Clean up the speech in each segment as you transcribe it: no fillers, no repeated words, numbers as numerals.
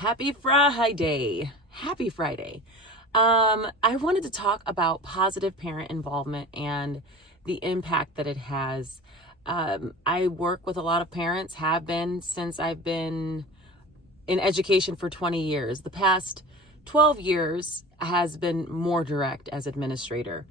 Happy Friday. Happy Friday. I wanted to talk about positive parent involvement and the impact that it has. I work with a lot of parents, have been since I've been in education for 20 years. The past 12 years has been more direct as administrator.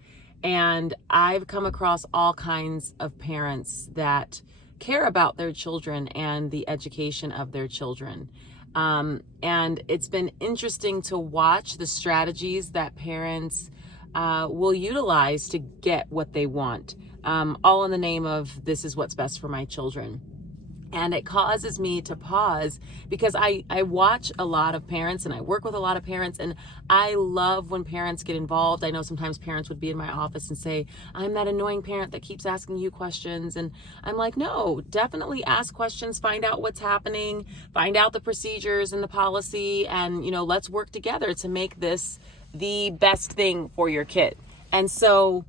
And I've come across all kinds of parents that care about their children and the education of their children. And it's been interesting to watch the strategies that parents will utilize to get what they want, all in the name of this is what's best for my children. And it causes me to pause because I watch a lot of parents and I work with a lot of parents, and I love when parents get involved. I know sometimes parents would be in my office and say, I'm that annoying parent that keeps asking you questions. And I'm like, no, definitely ask questions, find out what's happening, find out the procedures and the policy, and, let's work together to make this the best thing for your kid. And so,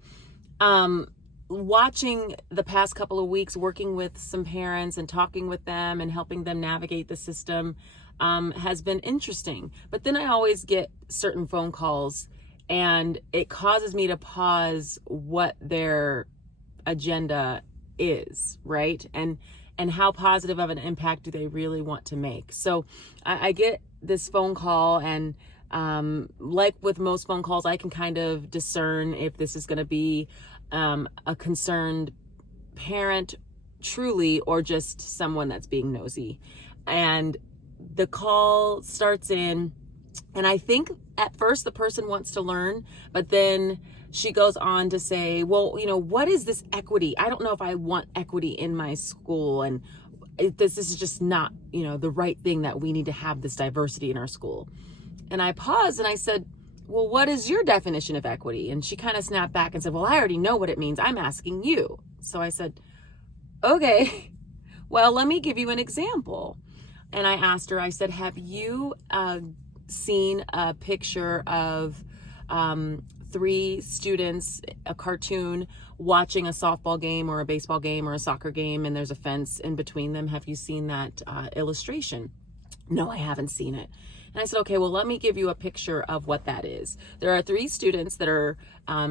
watching the past couple of weeks, working with some parents and talking with them and helping them navigate the system has been interesting. But then I always get certain phone calls and it causes me to pause what their agenda is, right? And how positive of an impact do they really want to make? So I get this phone call, and like with most phone calls, I can kind of discern if this is going to be a concerned parent truly or just someone that's being nosy. And the call starts in, and I think at first the person wants to learn, but then she goes on to say, well, what is this equity? I don't know if I want equity in my school, and this is just not, the right thing, that we need to have this diversity in our school. And I paused and I said, well, what is your definition of equity? And she kind of snapped back and said, well, I already know what it means. I'm asking you. So I said, okay, well, let me give you an example. And I asked her, I said, have you seen a picture of 3 students, a cartoon, watching a softball game or a baseball game or a soccer game, and there's a fence in between them? Have you seen that illustration? No, I haven't seen it. And I said, okay, well, let me give you a picture of what that is. There are 3 students that are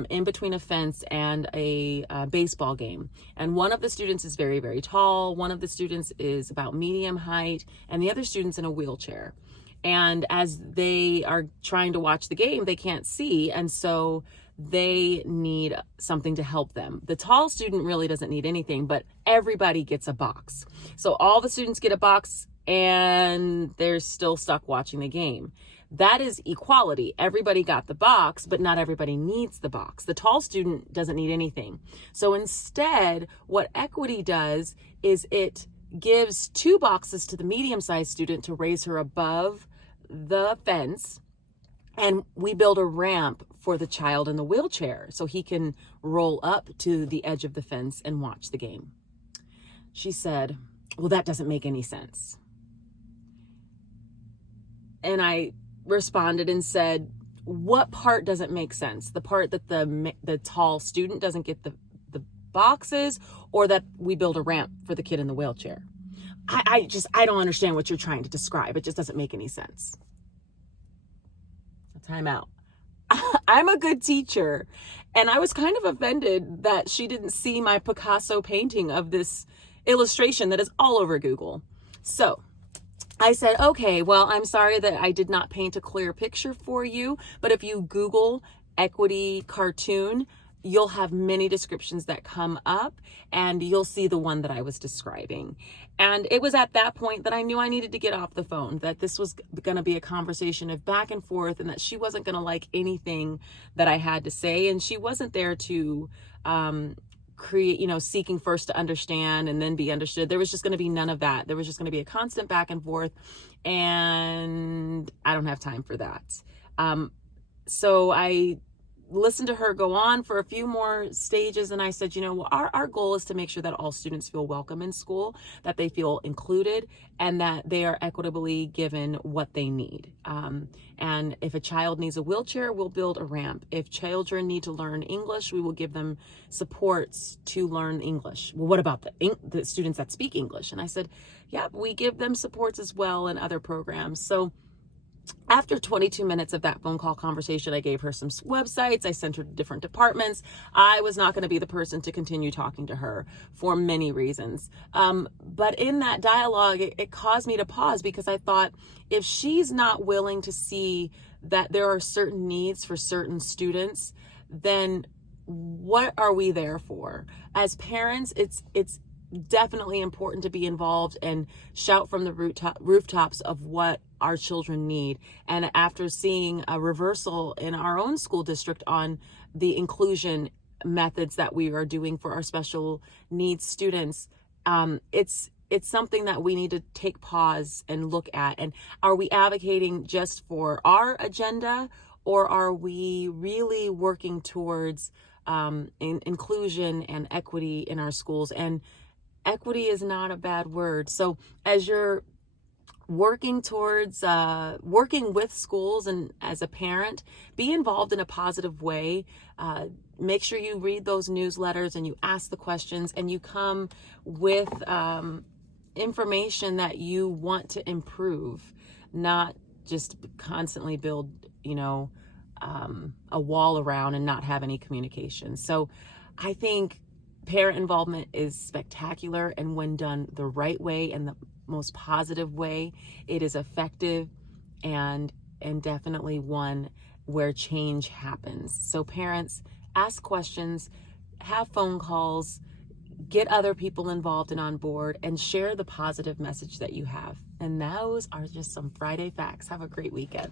in between a fence and a baseball game. And one of the students is very, very tall. One of the students is about medium height, and the other student's in a wheelchair. And as they are trying to watch the game, they can't see. And so they need something to help them. The tall student really doesn't need anything, but everybody gets a box. So all the students get a box, and they're still stuck watching the game. That is equality. Everybody got the box, but not everybody needs the box. The tall student doesn't need anything. So instead, what equity does is it gives 2 boxes to the medium-sized student to raise her above the fence, and we build a ramp for the child in the wheelchair so he can roll up to the edge of the fence and watch the game. She said, well, that doesn't make any sense. And I responded and said, what part doesn't make sense? The part that the tall student doesn't get the boxes, or that we build a ramp for the kid in the wheelchair? I don't understand what you're trying to describe. It just doesn't make any sense. Time out. I'm a good teacher, and I was kind of offended that she didn't see my Picasso painting of this illustration that is all over Google. So I said, okay, well, I'm sorry that I did not paint a clear picture for you, but if you Google equity cartoon, you'll have many descriptions that come up, and you'll see the one that I was describing. And it was at that point that I knew I needed to get off the phone, that this was going to be a conversation of back and forth, and that she wasn't going to like anything that I had to say. And she wasn't there to create, seeking first to understand and then be understood. There was just going to be none of that. There was just going to be a constant back and forth, and I don't have time for that. So I listened to her go on for a few more stages, and I said, our goal is to make sure that all students feel welcome in school, that they feel included, and that they are equitably given what they need. And if a child needs a wheelchair, we'll build a ramp. If children need to learn English, we will give them supports to learn English. Well, what about the students that speak English? And I said, yeah, we give them supports as well in other programs. So After 22 minutes of that phone call conversation, I gave her some websites. I sent her to different departments. I was not going to be the person to continue talking to her for many reasons. But in that dialogue, it caused me to pause, because I thought, if she's not willing to see that there are certain needs for certain students, then what are we there for? As parents, it's definitely important to be involved and shout from the rooftops of what our children need. And after seeing a reversal in our own school district on the inclusion methods that we are doing for our special needs students, it's something that we need to take pause and look at. And are we advocating just for our agenda, or are we really working towards inclusion and equity in our schools? And equity is not a bad word. So as you're working towards working with schools, and as a parent, be involved in a positive way. Make sure you read those newsletters and you ask the questions, and you come with information that you want to improve, not just constantly build, a wall around and not have any communication. So I think parent involvement is spectacular, and when done the right way and the most positive way, it is effective and definitely one where change happens. So parents, ask questions, have phone calls, get other people involved and on board, and share the positive message that you have. And those are just some Friday facts. Have a great weekend.